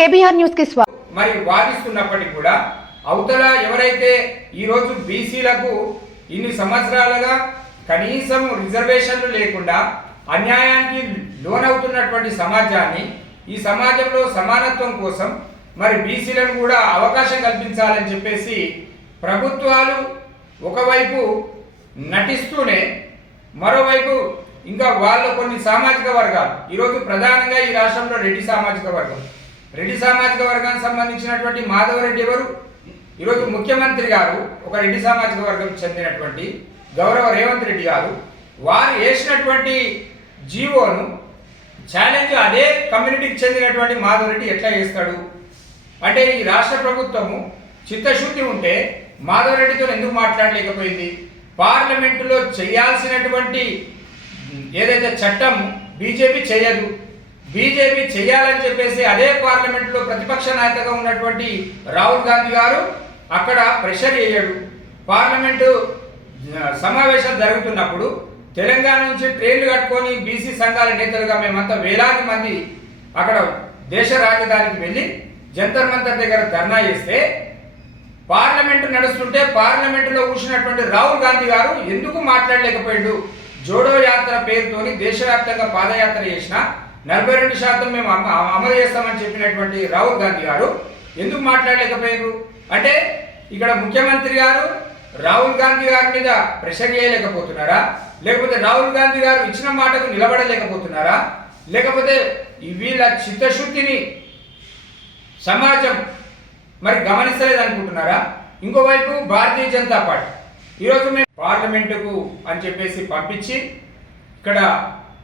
KBR న్యూస్కి స్వాగతం మరి వాదిస్తున్నప్పటికీ కూడా అవతల ఎవరైతే ఈరోజు బీసీలకు ఇన్ని సంవత్సరాలుగా కనీసం రిజర్వేషన్లు లేకుండా అన్యాయానికి లోనవుతున్నటువంటి సమాజాన్ని ఈ సమాజంలో సమానత్వం కోసం మరి బీసీలను కూడా అవకాశం కల్పించాలని చెప్పేసి ప్రభుత్వాలు ఒకవైపు నటిస్తూనే మరోవైపు ఇంకా వాళ్ళ కొన్ని సామాజిక వర్గాలు ఈరోజు ప్రధానంగా ఈ రాష్ట్రంలో రెడ్డి సామాజిక వర్గం. రెడ్డి సామాజిక వర్గానికి సంబంధించినటువంటి మాధవరెడ్డి ఎవరు? ఈరోజు ముఖ్యమంత్రి గారు ఒక రెడ్డి సామాజిక వర్గం చెందినటువంటి గౌరవ రేవంత్ రెడ్డి గారు వారు వేసినటువంటి జీవోను ఛాలెంజ్ అదే కమ్యూనిటీకి చెందినటువంటి మాధవరెడ్డి ఎట్లా చేస్తాడు? అంటే ఈ రాష్ట్ర ప్రభుత్వము చిత్తశుద్ధి ఉంటే మాధవరెడ్డితో ఎందుకు మాట్లాడలేకపోయింది? పార్లమెంటులో చేయాల్సినటువంటి ఏదైతే చట్టం బీజేపీ చేయదు. బీజేపీ చేయాలని చెప్పేసి అదే పార్లమెంట్లో ప్రతిపక్ష నాయకగా ఉన్నటువంటి రాహుల్ గాంధీ గారు అక్కడ ప్రెషర్ వేయడు. పార్లమెంటు సమావేశం జరుగుతున్నప్పుడు తెలంగాణ నుంచి ట్రైన్లు కట్టుకొని బీసీ సంఘాల నేతలుగా మేమంతా వేలాది మంది అక్కడ దేశ రాజధానికి వెళ్ళి జంతర్ మంతర్ దగ్గర ధర్నా చేస్తే పార్లమెంటు నడుస్తుంటే పార్లమెంటులో కూర్చున్నటువంటి రాహుల్ గాంధీ గారు ఎందుకు మాట్లాడలేకపోయాడు? జోడో యాత్ర పేరుతోని దేశవ్యాప్తంగా పాదయాత్ర చేసినా నలభై రెండు శాతం మేము అమలు చేస్తామని చెప్పినటువంటి రాహుల్ గాంధీ గారు ఎందుకు మాట్లాడలేకపోయారు అంటే ఇక్కడ ముఖ్యమంత్రి గారు రాహుల్ గాంధీ గారి మీద ప్రెషర్ చేయలేకపోతున్నారా? లేకపోతే రాహుల్ గాంధీ గారు ఇచ్చిన మాటకు నిలబడలేకపోతున్నారా? లేకపోతే వీళ్ళ చిత్తశుద్ధిని సమాజం మరి గమనిస్తలేదు అనుకుంటున్నారా ఇంకోవైపు భారతీయ జనతా పార్టీ. ఈరోజు మేము పార్లమెంటుకు అని చెప్పేసి పంపించి ఇక్కడ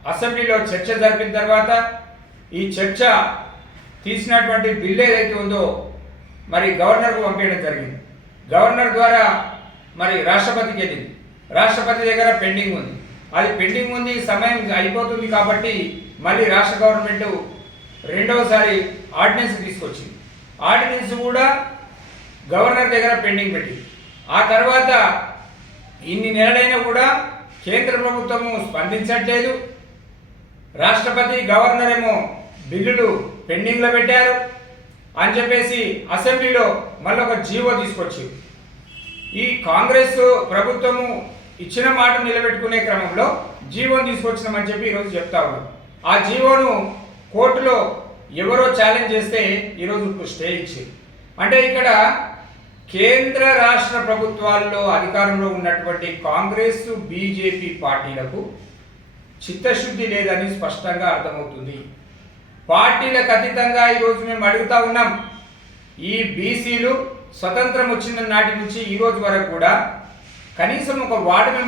అసెంబ్లీలో చర్చ జరిపిన తర్వాత ఈ చర్చ తీసినటువంటి బిల్ ఏదైతే ఉందో మరి గవర్నర్కు పంపించడం జరిగింది. గవర్నర్ ద్వారా మరి రాష్ట్రపతికి వెళ్ళింది. రాష్ట్రపతి దగ్గర పెండింగ్ ఉంది. అది పెండింగ్ ఉంది సమయం అయిపోతుంది కాబట్టి మళ్ళీ రాష్ట్ర గవర్నమెంట్ రెండవసారి ఆర్డినెన్స్ తీసుకొచ్చింది. ఆర్డినెన్స్ కూడా గవర్నర్ దగ్గర పెండింగ్ పెట్టింది. ఆ తర్వాత ఇన్ని నెలలైనా కూడా కేంద్ర ప్రభుత్వము స్పందించట్లేదు. రాష్ట్రపతి గవర్నర్ ఏమో బిల్లులు పెండింగ్లో పెట్టారు అని చెప్పేసి అసెంబ్లీలో మళ్ళీ ఒక జీవో తీసుకొచ్చి ఈ కాంగ్రెస్ ప్రభుత్వము ఇచ్చిన మాట నిలబెట్టుకునే క్రమంలో జీవోను తీసుకొచ్చినామని చెప్పి ఈరోజు చెప్తా ఉన్నాం. ఆ జీవోను కోర్టులో ఎవరో ఛాలెంజ్ చేస్తే ఈరోజు స్టే ఇచ్చింది. అంటే ఇక్కడ కేంద్ర రాష్ట్ర ప్రభుత్వాల్లో అధికారంలో ఉన్నటువంటి కాంగ్రెస్ బీజేపీ పార్టీలకు చిత్తశుద్ధి లేదని స్పష్టంగా అర్థమవుతుంది. పార్టీలకు అతీతంగా ఈరోజు మేము అడుగుతా ఉన్నాం. ఈ బీసీలు స్వతంత్రం వచ్చిన నాటి నుంచి ఈ రోజు వరకు కూడా కనీసం ఒక వార్డు